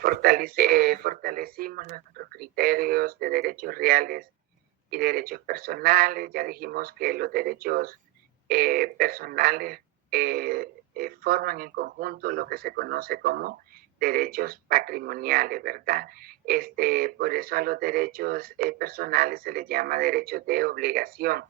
Fortalecimos nuestros criterios de derechos reales y derechos personales. Ya dijimos que los derechos personales forman en conjunto lo que se conoce como derechos patrimoniales, ¿verdad? Por eso a los derechos personales se les llama derechos de obligación,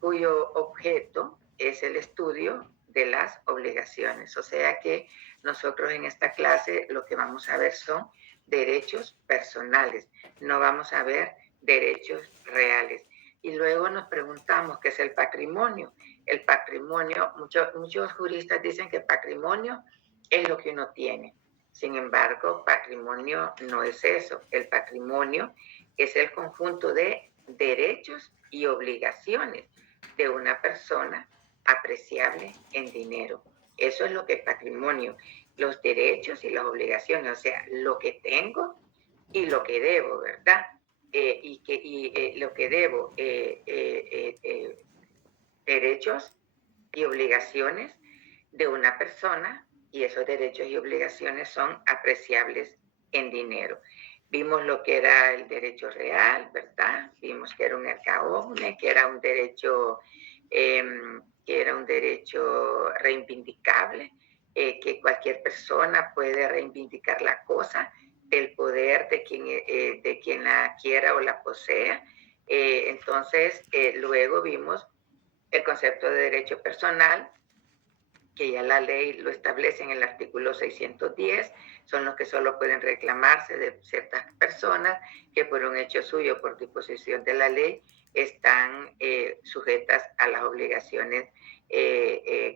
cuyo objeto es el estudio de las obligaciones. O sea que nosotros en esta clase lo que vamos a ver son derechos personales, no vamos a ver derechos reales. Y luego nos preguntamos qué es el patrimonio. El patrimonio, muchos juristas dicen que patrimonio es lo que uno tiene. Sin embargo, patrimonio no es eso. El patrimonio es el conjunto de derechos y obligaciones de una persona apreciable en dinero. Eso es lo que es patrimonio. Los derechos y las obligaciones, o sea, lo que tengo y lo que debo, ¿verdad? Lo que debo, derechos y obligaciones de una persona, y esos derechos y obligaciones son apreciables en dinero. Vimos lo que era el derecho real, ¿verdad? Vimos que era un erga omnes, que era un derecho reivindicable, que cualquier persona puede reivindicar la cosa del poder de quien la quiera o la posea. Entonces, luego vimos el concepto de derecho personal, que ya la ley lo establece en el artículo 610, son los que solo pueden reclamarse de ciertas personas que por un hecho suyo, por disposición de la ley, están sujetas a las obligaciones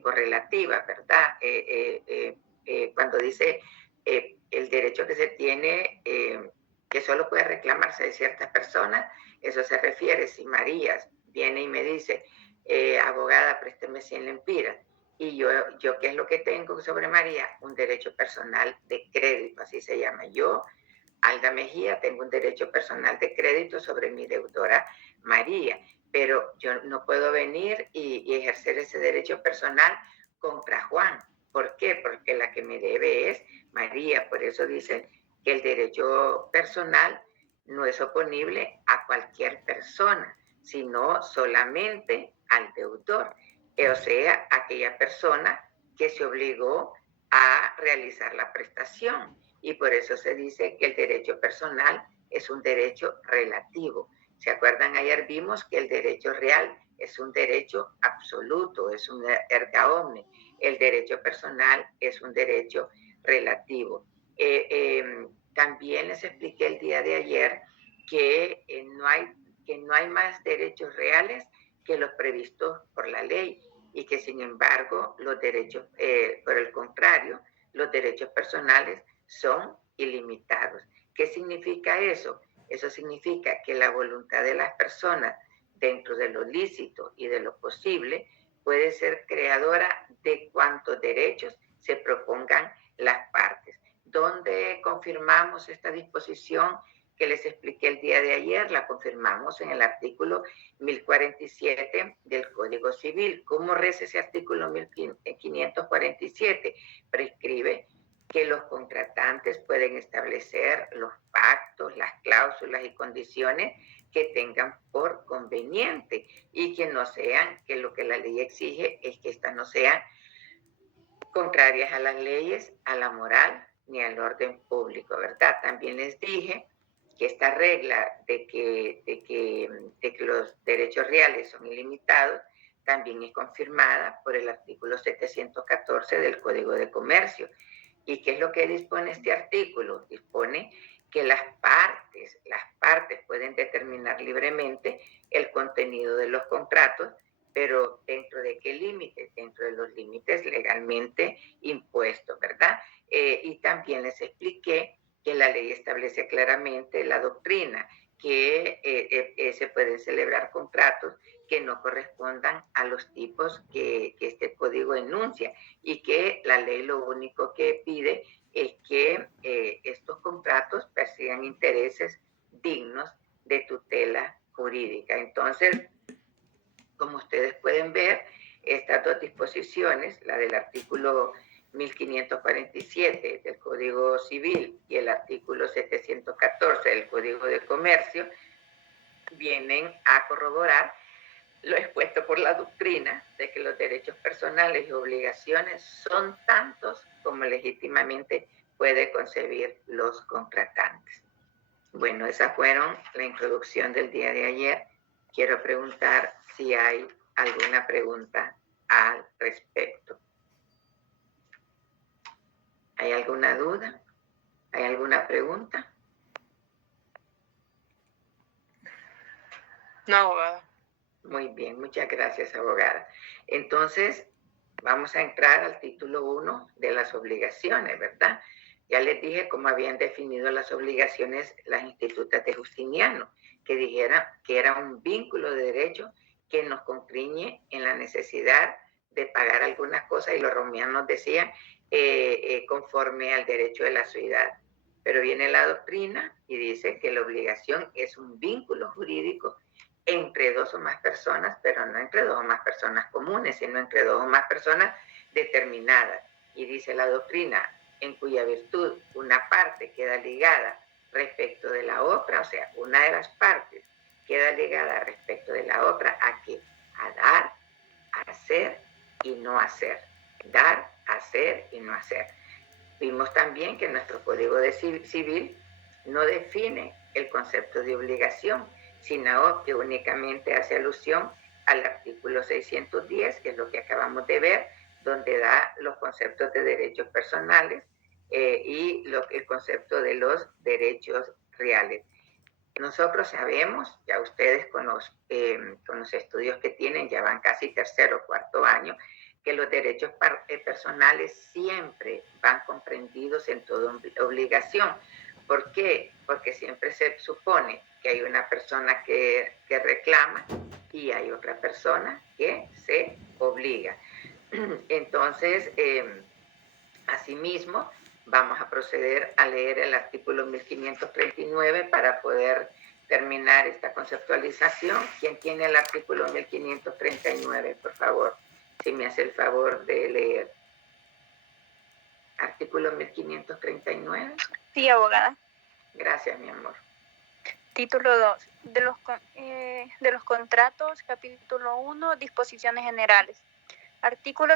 correlativas, ¿verdad? Cuando dice el derecho que se tiene, que solo puede reclamarse de ciertas personas, eso se refiere si Marías viene y me dice, abogada, présteme 100 lempiras, y yo, ¿qué es lo que tengo sobre María? Un derecho personal de crédito, así se llama. Yo, Alda Mejía, tengo un derecho personal de crédito sobre mi deudora María, pero yo no puedo venir y ejercer ese derecho personal contra Juan. ¿Por qué? Porque la que me debe es María. Por eso dice que el derecho personal no es oponible a cualquier persona, sino solamente al deudor, o sea, aquella persona que se obligó a realizar la prestación. Y por eso se dice que el derecho personal es un derecho relativo. ¿Se acuerdan? Ayer vimos que el derecho real es un derecho absoluto, es un erga omnes. El derecho personal es un derecho relativo. También les expliqué el día de ayer que no hay más derechos reales que los previstos por la ley, y que sin embargo los derechos, por el contrario, los derechos personales son ilimitados. ¿Qué significa eso? Eso significa que la voluntad de las personas dentro de lo lícito y de lo posible puede ser creadora de cuantos derechos se propongan las partes. ¿Dónde confirmamos esta disposición que les expliqué el día de ayer? La confirmamos en el artículo 1047 del Código Civil. ¿Cómo reza ese artículo 1547? Prescribe que los contratantes pueden establecer los pactos, las cláusulas y condiciones que tengan por conveniente, y que no sean, que lo que la ley exige es que estas no sean contrarias a las leyes, a la moral ni al orden público, ¿verdad? También les dije que esta regla de que los derechos reales son ilimitados también es confirmada por el artículo 714 del Código de Comercio. ¿Y qué es lo que dispone este artículo? Dispone que las partes pueden determinar libremente el contenido de los contratos, pero ¿dentro de qué límites? Dentro de los límites legalmente impuestos, ¿verdad? Y también les expliqué que la ley establece claramente la doctrina, que se pueden celebrar contratos que no correspondan a los tipos que este código enuncia, y que la ley lo único que pide es que estos contratos persigan intereses dignos de tutela jurídica. Entonces, como ustedes pueden ver, estas dos disposiciones, la del artículo 1547 del Código Código Civil y el artículo 714 del Código de Comercio vienen a corroborar lo expuesto por la doctrina de que los derechos personales y obligaciones son tantos como legítimamente puede concebir los contratantes. Bueno, esas fueron la introducción del día de ayer. Quiero preguntar si hay alguna pregunta al respecto. ¿Hay alguna duda? ¿Hay alguna pregunta? No, abogada. Muy bien, muchas gracias, abogada. Entonces, vamos a entrar al título 1 de las obligaciones, ¿verdad? Ya les dije cómo habían definido las obligaciones las institutas de Justiniano, que dijeran que era un vínculo de derecho que nos constriñe en la necesidad de pagar algunas cosas, y los romanos decían conforme al derecho de la ciudad. Pero viene la doctrina y dice que la obligación es un vínculo jurídico entre dos o más personas, pero no entre dos o más personas comunes, sino entre dos o más personas determinadas. Y dice la doctrina, en cuya virtud una parte queda ligada respecto de la otra, o sea, una de las partes queda ligada respecto de la otra, ¿a qué? A dar, a hacer y no hacer. Dar, hacer y no hacer. Vimos también que nuestro Código de Civil no define el concepto de obligación, sino que únicamente hace alusión al artículo 610, que es lo que acabamos de ver, donde da los conceptos de derechos personales y el concepto de los derechos reales. Nosotros sabemos, ya ustedes con los estudios que tienen, ya van casi tercero o cuarto año, que los derechos personales siempre van comprendidos en toda obligación. ¿Por qué? Porque siempre se supone que hay una persona que reclama y hay otra persona que se obliga. Entonces, asimismo, vamos a proceder a leer el artículo 1539 para poder terminar esta conceptualización. ¿Quién tiene el artículo 1539, por favor? Si me hace el favor de leer. Artículo 1539. Sí, abogada. Gracias, mi amor. Título 2. De los contratos, capítulo 1, disposiciones generales. Artículo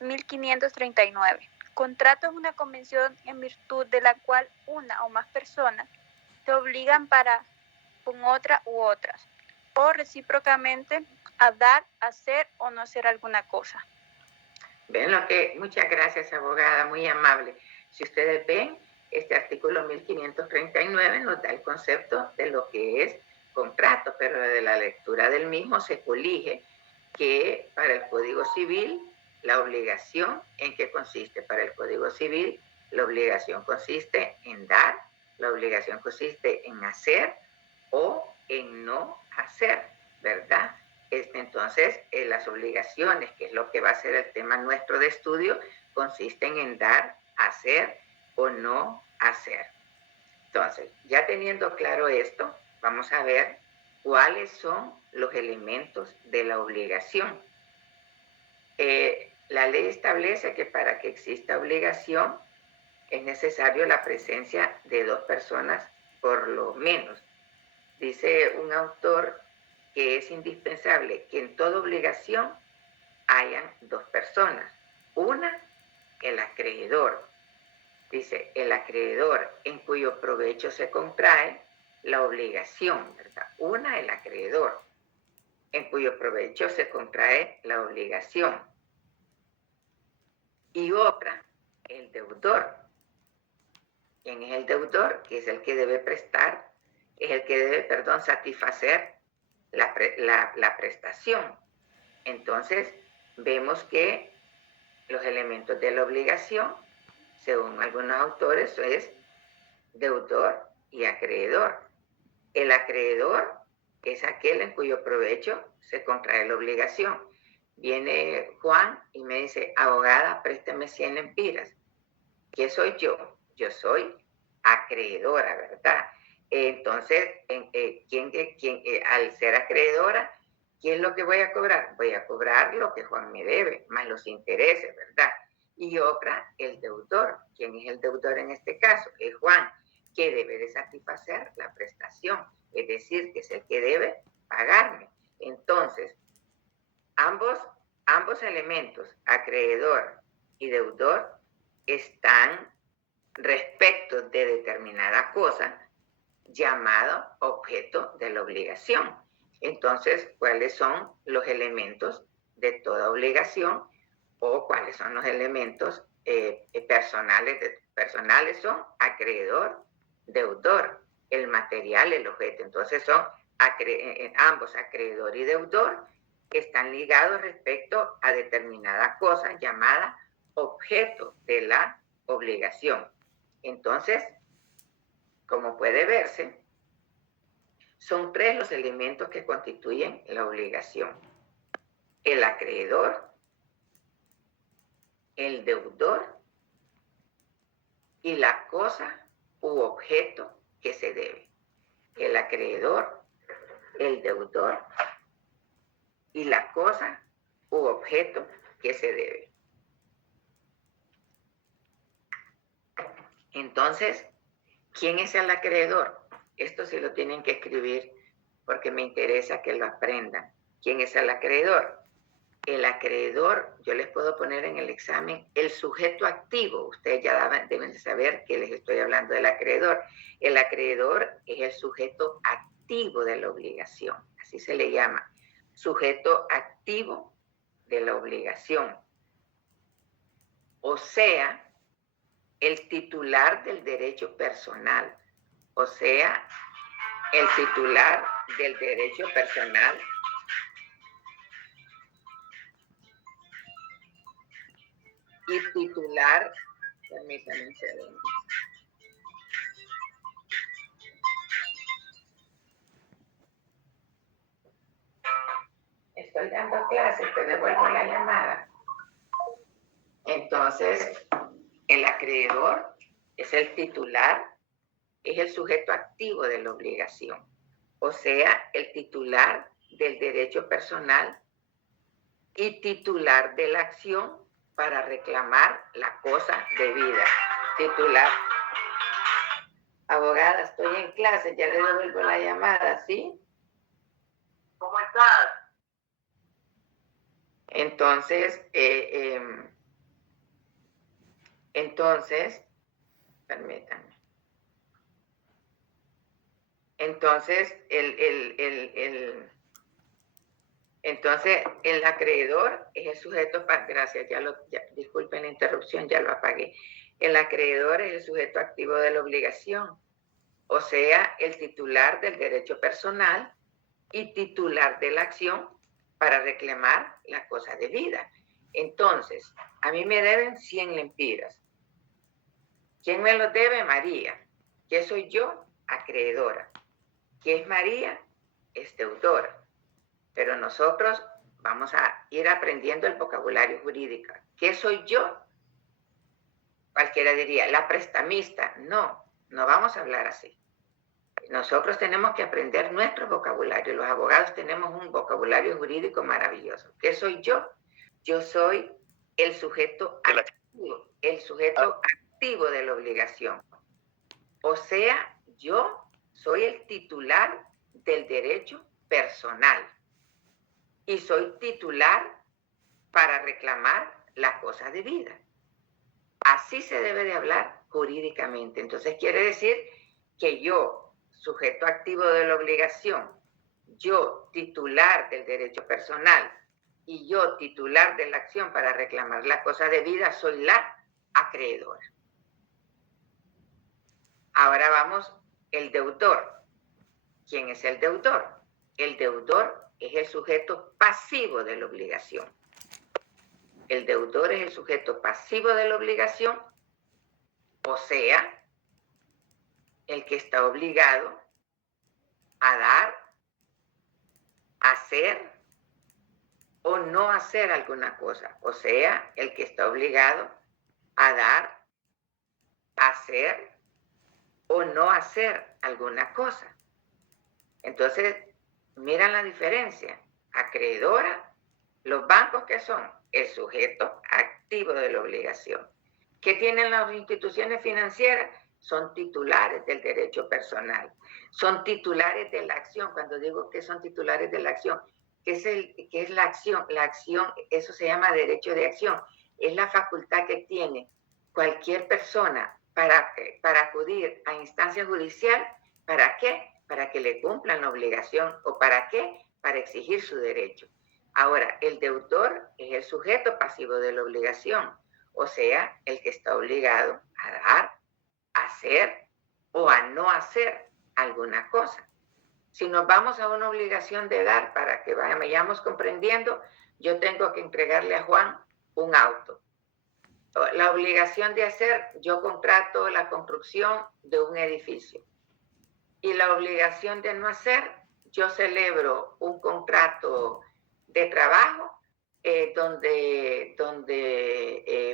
1539. Contrato es una convención en virtud de la cual una o más personas se obligan para con otra u otras, o recíprocamente a dar, hacer o no hacer alguna cosa. Ven lo que, muchas gracias, abogada, muy amable. Si ustedes ven, este artículo 1539 nos da el concepto de lo que es contrato, pero de la lectura del mismo se colige que para el Código Civil la obligación, ¿en qué consiste? Para el Código Civil la obligación consiste en dar, la obligación consiste en hacer o en no hacer, ¿verdad? Entonces, las obligaciones, que es lo que va a ser el tema nuestro de estudio, consisten en dar, hacer o no hacer. Entonces, ya teniendo claro esto, vamos a ver cuáles son los elementos de la obligación. La ley establece que para que exista obligación es necesario la presencia de dos personas por lo menos. Dice un autor que es indispensable que en toda obligación hayan dos personas. Una, el acreedor. Dice, el acreedor en cuyo provecho se contrae la obligación, ¿verdad? Una, el acreedor en cuyo provecho se contrae la obligación. Y otra, el deudor. ¿Quién es el deudor? Que es el que debe prestar, es el que debe, satisfacer la prestación. Entonces, vemos que los elementos de la obligación, según algunos autores, es deudor y acreedor. El acreedor es aquel en cuyo provecho se contrae la obligación. Viene Juan y me dice, abogada, présteme 100 lempiras. ¿Qué soy yo? Yo soy acreedora, ¿verdad? Entonces, al ser acreedora, ¿qué es lo que voy a cobrar? Voy a cobrar lo que Juan me debe, más los intereses, ¿verdad? y otra el deudor. ¿Quién es el deudor en este caso? Es Juan, que debe de satisfacer la prestación, es decir, que es el que debe pagarme. Entonces, ambos elementos, acreedor y deudor, están respecto de determinada cosa llamado objeto de la obligación. Entonces, ¿cuáles son los elementos de toda obligación o cuáles son los elementos personales? Personales son acreedor, deudor, el material, el objeto. Entonces son ambos, acreedor y deudor, que están ligados respecto a determinada cosa llamada objeto de la obligación. Entonces, como puede verse, son tres los elementos que constituyen la obligación: el acreedor, el deudor y la cosa u objeto que se debe. El acreedor, el deudor y la cosa u objeto que se debe. Entonces, ¿quién es el acreedor? Esto sí lo tienen que escribir porque me interesa que lo aprendan. ¿Quién es el acreedor? El acreedor, yo les puedo poner en el examen el sujeto activo. Ustedes ya deben de saber que les estoy hablando del acreedor. El acreedor es el sujeto activo de la obligación. Así se le llama. Sujeto activo de la obligación. O sea, el titular del derecho personal. O sea, el titular del derecho personal y titular, permítanme un segundo. Estoy dando clases, te devuelvo la llamada. Entonces, el acreedor es el titular, es el sujeto activo de la obligación, o sea, el titular del derecho personal y titular de la acción para reclamar la cosa debida. Titular. Abogada, estoy en clase, ya le devuelvo la llamada, ¿sí? ¿Cómo estás? Entonces, permítanme. Entonces, el acreedor es el sujeto, gracias, disculpen la interrupción, ya lo apagué. El acreedor es el sujeto activo de la obligación, o sea, el titular del derecho personal y titular de la acción para reclamar la cosa debida. Entonces, a mí me deben 100 lempiras. ¿Quién me lo debe? María. ¿Qué soy yo? Acreedora. ¿Qué es María? Es deudora. Pero nosotros vamos a ir aprendiendo el vocabulario jurídico. ¿Qué soy yo? Cualquiera diría, la prestamista. No, no vamos a hablar así. Nosotros tenemos que aprender nuestro vocabulario. Los abogados tenemos un vocabulario jurídico maravilloso. ¿Qué soy yo? Yo soy el sujeto activo de la obligación. O sea, yo soy el titular del derecho personal y soy titular para reclamar la cosa debida. Así se debe de hablar jurídicamente. Entonces quiere decir que yo, sujeto activo de la obligación, yo, titular del derecho personal, y yo, titular de la acción para reclamar la cosa debida, soy la acreedora. Ahora vamos, el deudor. ¿Quién es el deudor? El deudor es el sujeto pasivo de la obligación. El deudor es el sujeto pasivo de la obligación, o sea, el que está obligado a dar, hacer o no hacer alguna cosa. O sea, el que está obligado a dar, hacer o no hacer alguna cosa. Entonces, miran la diferencia. Acreedora, los bancos que son el sujeto pasivo de la obligación. ¿Qué tienen las instituciones financieras? Son titulares del derecho personal, son titulares de la acción. Cuando digo que son titulares de la acción, ¿qué es la acción? La acción, eso se llama derecho de acción, es la facultad que tiene cualquier persona para acudir a instancia judicial. ¿Para qué? Para que le cumplan la obligación. ¿O para qué? Para exigir su derecho. Ahora, el deudor es el sujeto pasivo de la obligación, o sea, el que está obligado a dar, a hacer o a no hacer alguna cosa. Si nos vamos a una obligación de dar, para que vayamos comprendiendo, yo tengo que entregarle a Juan un auto. La obligación de hacer, yo contrato la construcción de un edificio. Y la obligación de no hacer, yo celebro un contrato de trabajo donde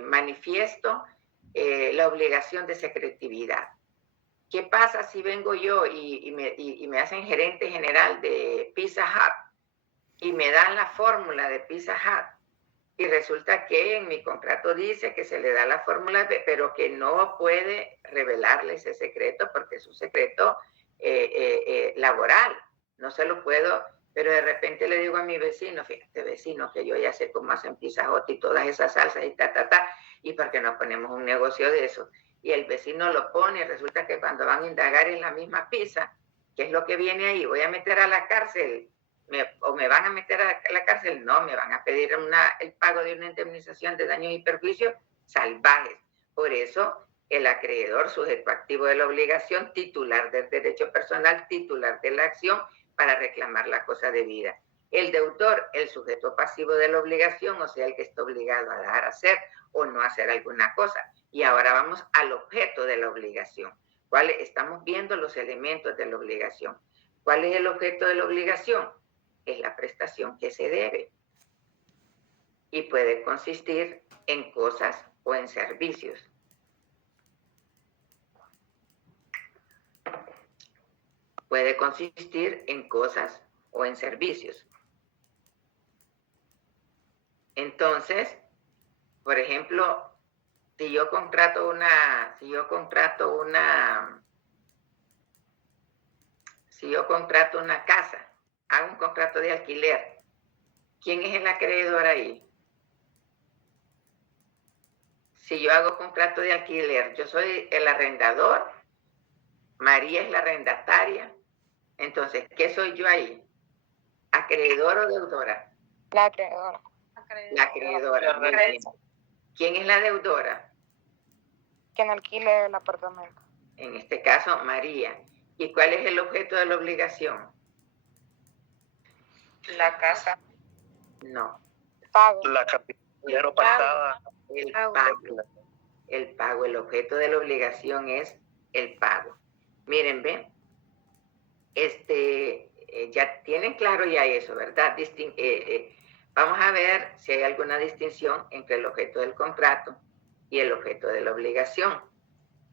manifiesto la obligación de secretividad. ¿Qué pasa si vengo yo y me hacen gerente general de Pizza Hut y me dan la fórmula de Pizza Hut? Y resulta que en mi contrato dice que se le da la fórmula, pero que no puede revelarle ese secreto porque es un secreto laboral. No se lo puedo, pero de repente le digo a mi vecino, fíjate vecino, que yo ya sé cómo hacen Pizza Hut y todas esas salsas y y por qué no ponemos un negocio de eso. Y el vecino lo pone y resulta que cuando van a indagar en la misma pizza, ¿qué es lo que viene ahí? Voy a meter a la cárcel. ¿O me van a meter a la cárcel? No, me van a pedir el pago de una indemnización de daños y perjuicios salvajes. Por eso, el acreedor, sujeto activo de la obligación, titular del derecho personal, titular de la acción para reclamar la cosa debida. El deudor, el sujeto pasivo de la obligación, o sea, el que está obligado a dar, hacer o no hacer alguna cosa. Y ahora vamos al objeto de la obligación. Estamos viendo los elementos de la obligación. ¿Cuál es el objeto de la obligación? Es la prestación que se debe y puede consistir en cosas o en servicios. Puede consistir en cosas o en servicios. Entonces, por ejemplo, si yo contrato una casa, hago un contrato de alquiler, ¿quién es el acreedor ahí? Si yo hago contrato de alquiler, yo soy el arrendador, María es la arrendataria. Entonces, ¿qué soy yo ahí? ¿Acreedor o deudora? La acreedora. La acreedora. ¿Quién es la deudora? Quien alquile el apartamento. En este caso, María. ¿Y cuál es el objeto de la obligación? La casa. No. Pago. La cantidad pasada. El pago. El pago. El objeto de la obligación es el pago. Miren, ven. Ya tienen claro ya eso, ¿verdad? Vamos a ver si hay alguna distinción entre el objeto del contrato y el objeto de la obligación.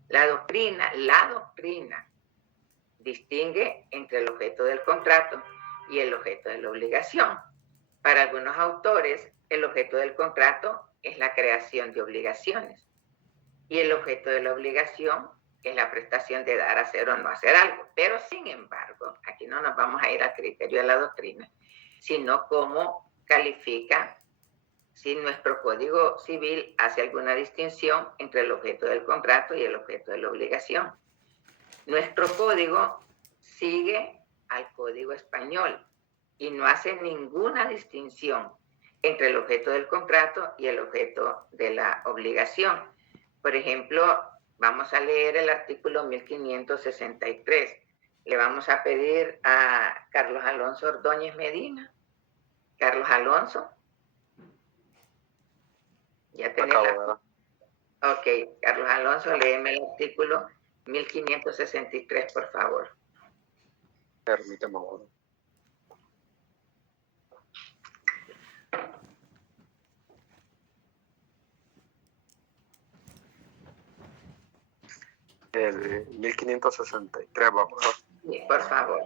La doctrina distingue entre el objeto del contrato y el objeto de la obligación. Para algunos autores, el objeto del contrato es la creación de obligaciones y el objeto de la obligación es la prestación de dar, hacer o no hacer algo. Pero, sin embargo, aquí no nos vamos a ir al criterio de la doctrina, sino cómo califica, si nuestro Código Civil hace alguna distinción entre el objeto del contrato y el objeto de la obligación. Nuestro código sigue al Código Español y no hace ninguna distinción entre el objeto del contrato y el objeto de la obligación. Por ejemplo, vamos a leer el artículo 1563. Le vamos a pedir a Carlos Alonso Ordóñez Medina. Carlos Alonso. Ya tenemos. Ok, Carlos Alonso, léeme el artículo 1563, por favor. Permítame ahora. El 1563, vamos. Sí, por favor.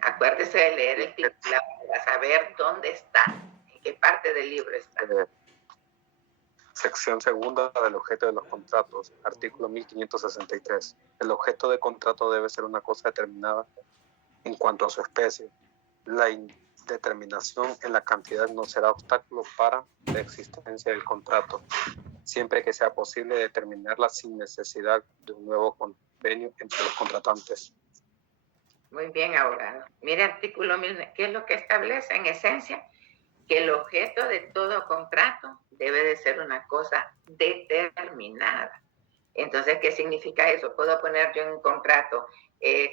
Acuérdese de leer el título para saber dónde está, en qué parte del libro está. Sección segunda del objeto de los contratos, artículo 1563. El objeto de contrato debe ser una cosa determinada en cuanto a su especie. La indeterminación en la cantidad no será obstáculo para la existencia del contrato, siempre que sea posible determinarla sin necesidad de un nuevo convenio entre los contratantes. Muy bien, abogado. Mire, artículo 1000, ¿qué es lo que establece en esencia? Que el objeto de todo contrato debe de ser una cosa determinada. Entonces, ¿qué significa eso? Puedo poner yo en un contrato,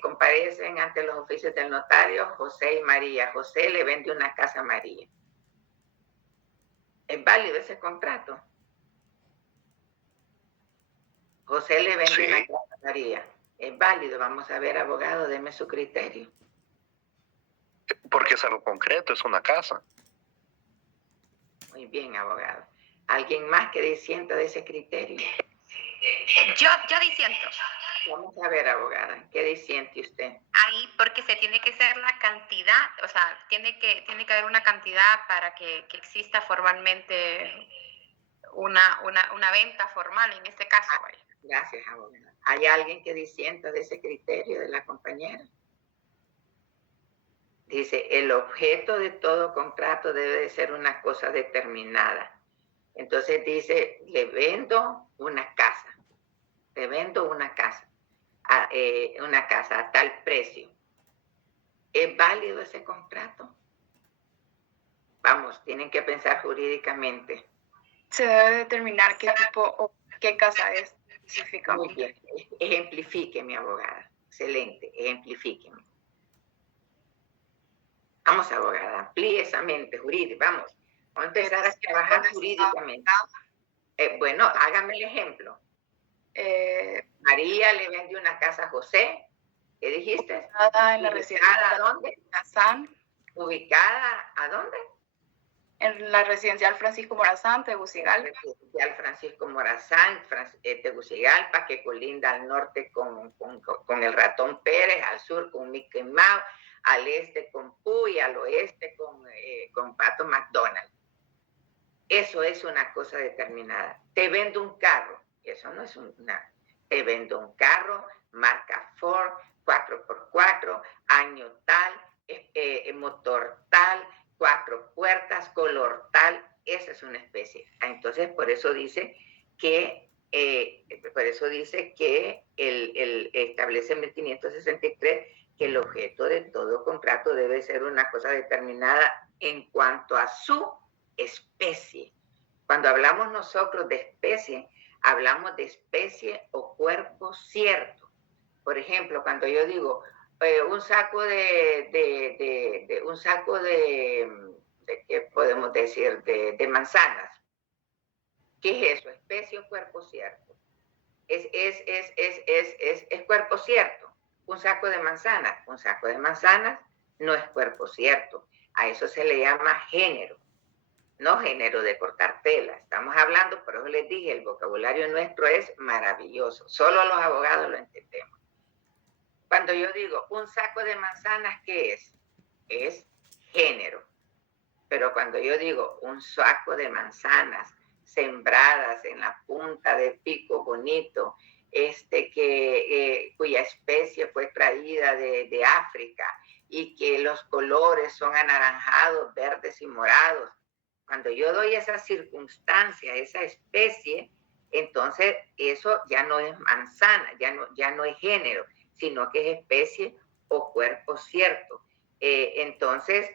comparecen ante los oficios del notario José y María. José le vende una casa a María. ¿Es válido ese contrato? José le vende una casa a María. Es válido. Vamos a ver, abogado, deme su criterio. Porque es algo concreto, es una casa. Muy bien, abogado. ¿Alguien más que disienta de ese criterio? Yo disiento. Vamos a ver, abogada, ¿qué disiente usted? Ahí, porque se tiene que ser la cantidad, o sea, tiene que haber una cantidad para que exista formalmente una venta formal en este caso. Gracias, abogada. ¿Hay alguien que disienta de ese criterio de la compañera? Dice, el objeto de todo contrato debe de ser una cosa determinada. Entonces dice, le vendo una casa. Le vendo una casa a tal precio. ¿Es válido ese contrato? Vamos, tienen que pensar jurídicamente. Se debe determinar qué tipo o qué casa es específicamente. Muy bien. Ejemplifíqueme, abogada. Excelente, ejemplifíqueme. Vamos, abogada, amplíe esa mente jurídica. Vamos a empezar a trabajar jurídicamente. Bueno, hágame el ejemplo. María le vendió una casa a José. ¿Qué dijiste? Ubicada en la residencia. ¿A dónde? Morazán. ¿Ubicada a dónde? En la residencial Francisco Morazán, Tegucigalpa. Residencial Francisco Morazán, Tegucigalpa, que colinda al norte con el Ratón Pérez, al sur con Mickey Mouse, al este con Puy, al oeste con Pato McDonald. Eso es una cosa determinada. Te vendo un carro. Eso no es una... Te vendo un carro, marca Ford, 4x4, año tal, motor tal, 4 puertas, color tal. Esa es una especie. Entonces, por eso dice que establece en 1563 que el objeto de todo contrato debe ser una cosa determinada en cuanto a su especie. Cuando hablamos nosotros de especie, hablamos de especie o cuerpo cierto. Por ejemplo, cuando yo digo un saco de ¿qué podemos decir? De manzanas. ¿Qué es eso? Especie o cuerpo cierto. Es cuerpo cierto. Un saco de manzanas. Un saco de manzanas no es cuerpo cierto. A eso se le llama género. No género de cortar tela. Estamos hablando, por eso les dije, el vocabulario nuestro es maravilloso. Solo los abogados lo entendemos. Cuando yo digo un saco de manzanas, ¿qué es? Es género. Pero cuando yo digo un saco de manzanas sembradas en la punta de pico bonito, cuya especie fue traída de África y que los colores son anaranjados, verdes y morados, cuando yo doy esa circunstancia, esa especie, entonces eso ya no es manzana, ya no es género, sino que es especie o cuerpo cierto. Entonces,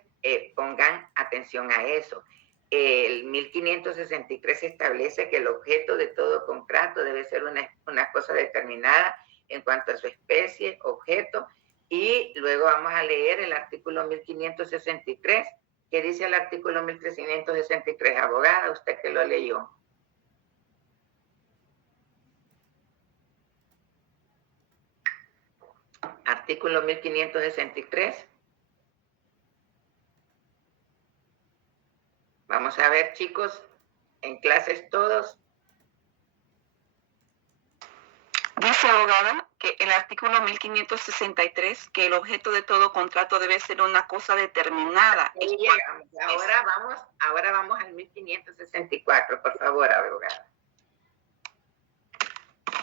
pongan atención a eso. El 1563 establece que el objeto de todo contrato debe ser una cosa determinada en cuanto a su especie, objeto, y luego vamos a leer el artículo 1563. ¿Qué dice el artículo 1363? Abogada, usted que lo leyó. Artículo 1563. Vamos a ver, chicos, en clases todos. Dice, abogada, que el artículo 1563, que el objeto de todo contrato debe ser una cosa determinada. Ahí llegamos. Ahora vamos al 1564, por favor, abogada.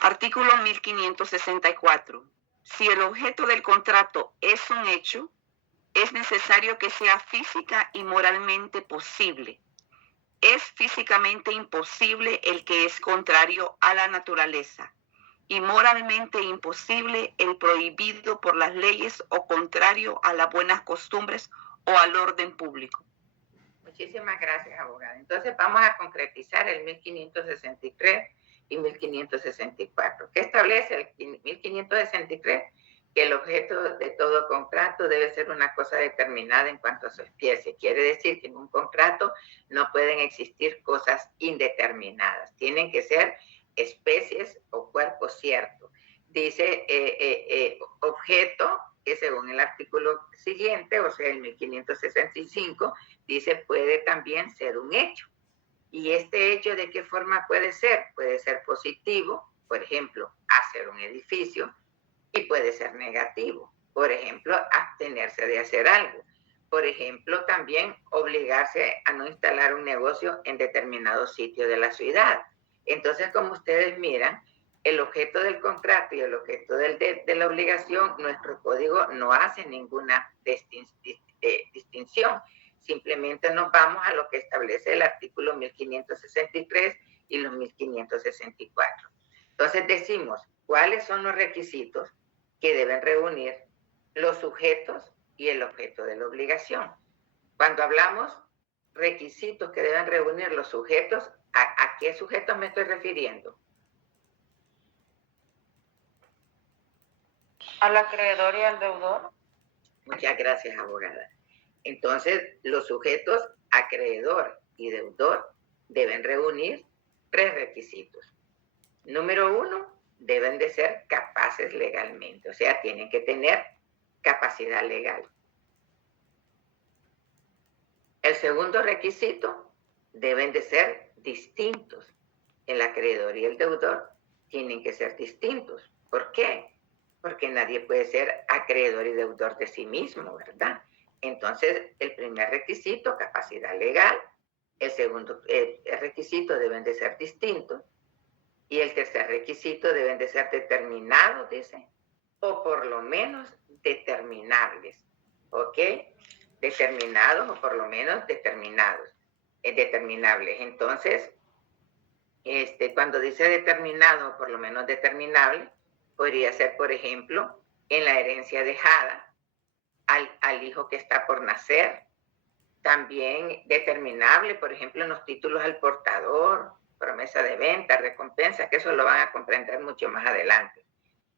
Artículo 1564. Si el objeto del contrato es un hecho, es necesario que sea física y moralmente posible. Es físicamente imposible el que es contrario a la naturaleza y moralmente imposible el prohibido por las leyes o contrario a las buenas costumbres o al orden público. Muchísimas gracias, abogada. Entonces vamos a concretizar el 1563 y 1564. ¿Qué establece el 1563? Que el objeto de todo contrato debe ser una cosa determinada en cuanto a su especie. Quiere decir que en un contrato no pueden existir cosas indeterminadas. Tienen que ser especies o cuerpos ciertos. Dice objeto, que según el artículo siguiente, o sea, el 1565, dice puede también ser un hecho. ¿Y este hecho de qué forma puede ser? Puede ser positivo, por ejemplo, hacer un edificio, y puede ser negativo. Por ejemplo, abstenerse de hacer algo. Por ejemplo, también obligarse a no instalar un negocio en determinado sitio de la ciudad. Entonces, como ustedes miran, el objeto del contrato y el objeto de la obligación, nuestro código no hace ninguna distinción. Simplemente nos vamos a lo que establece el artículo 1563 y los 1564. Entonces decimos, ¿cuáles son los requisitos que deben reunir los sujetos y el objeto de la obligación? Cuando hablamos requisitos que deben reunir los sujetos, ¿a qué sujetos me estoy refiriendo? Al acreedor y al deudor. Muchas gracias, abogada. Entonces, los sujetos acreedor y deudor deben reunir 3 requisitos. Número 1, deben de ser capaces legalmente, o sea, tienen que tener capacidad legal. El segundo requisito, deben de ser distintos. El acreedor y el deudor tienen que ser distintos. ¿Por qué? Porque nadie puede ser acreedor y deudor de sí mismo, ¿verdad? Entonces, el primer requisito, capacidad legal. El segundo requisito, deben de ser distintos. Y el tercer requisito, deben de ser determinados, dice, o por lo menos determinables, ¿ok? Determinados o por lo menos determinables. Entonces, cuando dice determinado o por lo menos determinable, podría ser, por ejemplo, en la herencia dejada al hijo que está por nacer. También determinable, por ejemplo, en los títulos al portador, promesa de venta, recompensa, que eso lo van a comprender mucho más adelante.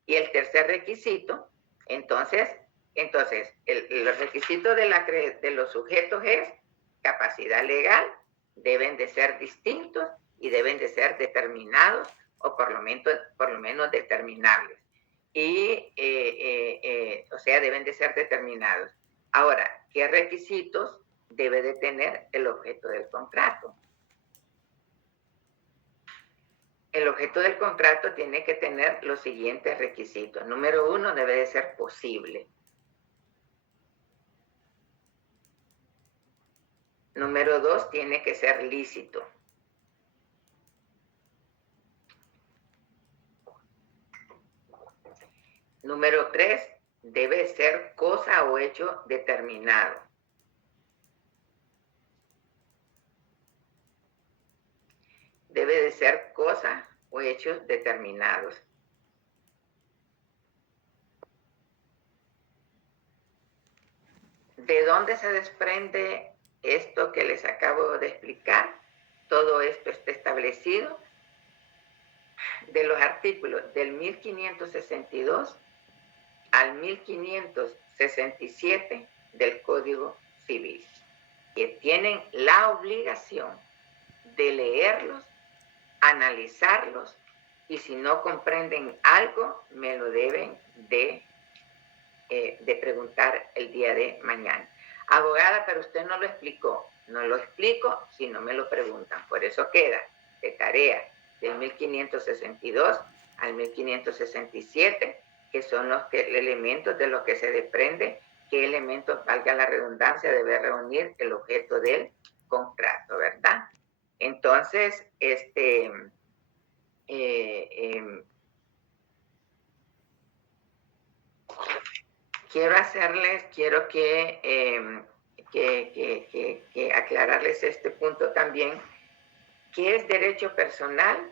Y el tercer requisito, entonces los requisitos de los sujetos es capacidad legal, deben de ser distintos y deben de ser determinados o por lo menos determinables. Y, o sea, deben de ser determinados. Ahora, ¿qué requisitos debe de tener el objeto del contrato? El objeto del contrato tiene que tener los siguientes requisitos. Número 1, debe de ser posible. Número 2, tiene que ser lícito. Número 3, debe ser cosa o hecho determinado. Debe de ser cosa o hechos determinados. ¿De dónde se desprende esto que les acabo de explicar? Todo esto está establecido de los artículos del 1562 al 1567 del Código Civil, que tienen la obligación de leerlos, analizarlos, y si no comprenden algo, me lo deben de preguntar el día de mañana. Abogada, pero usted no lo explicó. No lo explico si no me lo preguntan. Por eso queda de tarea del 1562 al 1567 que son los elementos de los que se desprende qué elementos, valga la redundancia, debe reunir el objeto del contrato, ¿verdad? Entonces, quiero que aclararles este punto también, ¿qué es derecho personal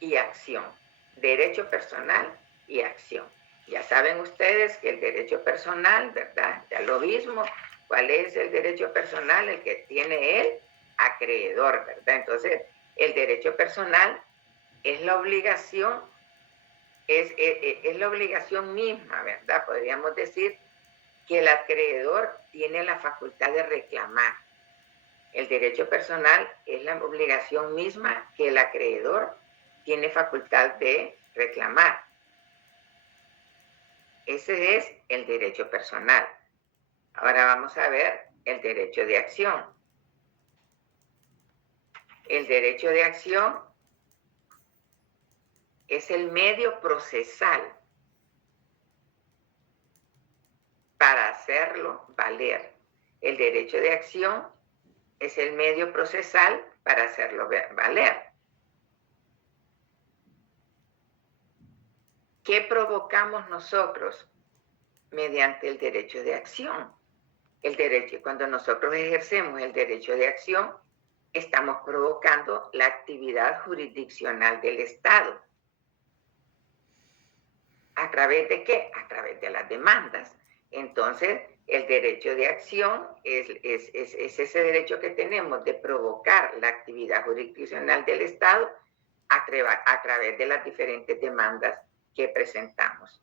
y acción? Derecho personal y acción. Ya saben ustedes que el derecho personal, ¿verdad? Ya lo mismo, ¿cuál es el derecho personal? El que tiene el acreedor, ¿verdad? Entonces, el derecho personal es la obligación, es la obligación misma, ¿verdad? Podríamos decir que el acreedor tiene la facultad de reclamar. El derecho personal es la obligación misma que el acreedor tiene facultad de reclamar. Ese es el derecho personal. Ahora vamos a ver el derecho de acción. El derecho de acción es el medio procesal para hacerlo valer. El derecho de acción es el medio procesal para hacerlo valer. ¿Qué provocamos nosotros mediante el derecho de acción? Cuando nosotros ejercemos el derecho de acción, estamos provocando la actividad jurisdiccional del Estado. ¿A través de qué? A través de las demandas. Entonces, el derecho de acción es ese derecho que tenemos de provocar la actividad jurisdiccional del Estado a través de las diferentes demandas que presentamos.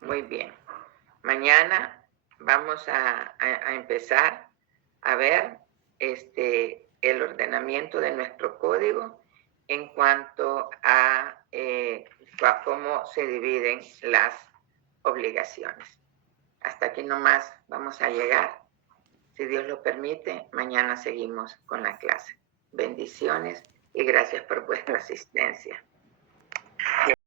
Muy bien. Mañana vamos a empezar a ver el ordenamiento de nuestro código en cuanto a cómo se dividen las obligaciones. Hasta aquí nomás vamos a llegar. Si Dios lo permite, mañana seguimos con la clase. Bendiciones y gracias por vuestra asistencia.